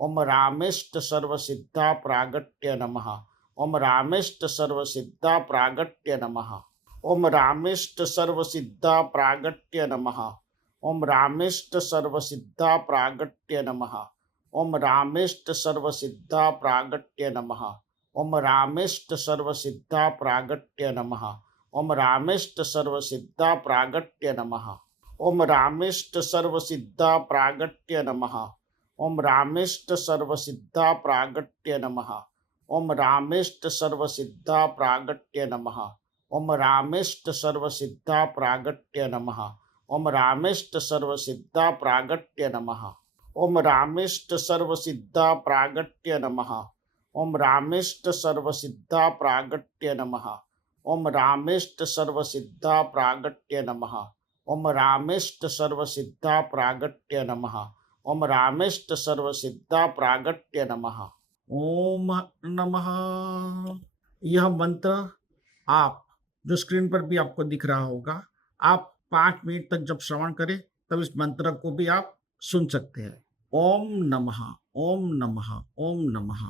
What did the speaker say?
ओम रामेष्ट सर्व सिद्धा प्रागट्य नमः। ओम रामेष्ट सर्व सिद्धा प्रागट्य नमः। ओम रामेष्ट सर्व सिद्धा प्रागट्य नमः। ओम रामेष्ट सर्व सिद्धा प्रागट्य नमः। ओम रामेष्ट सर्व सिद्धा प्रागट्य नमः। ओम रामेष्ट सर्व सिद्धा प्रागट्य नमः। ओम रामेष्ट सर्व सिद्धा प्रागट्य नमः। ओम रामेष्ट सर्व सिद्धा प्रागट्य नमः। ओम रामेष्ट सर्व सिद्धा प्रागट्य नमः। ओम रामेष्ट सर्व सिद्धा प्रागट्य नमः। ओम रामेष्ट सर्व सिद्धा प्रागट्य नमः। ओम रामेष्ट सर्व सिद्धा प्रागट्य नमः। ओम रामेष्ट सर्व सिद्धा प्रागट्य नमः। ओम रामेष्ट सर्व सिद्धा प्रागट्य नमः। ओम रामेष्ट सर्व सिद्धा प्रागट्य नमः। ओम रामेष्ट सर्व सिद्धा प्रागट्य नमः। ओम रामेष्ट सर्व सिद्धा प्रागट्य नमः। ओम नमः। यह मंत्र आप जो स्क्रीन पर भी आपको दिख रहा होगा, आप 5 मिनट तक जब श्रवण करें तब इस मंत्र को भी आप सुन सकते हैं। ओम नमः, ओम नमः, ओम नमः।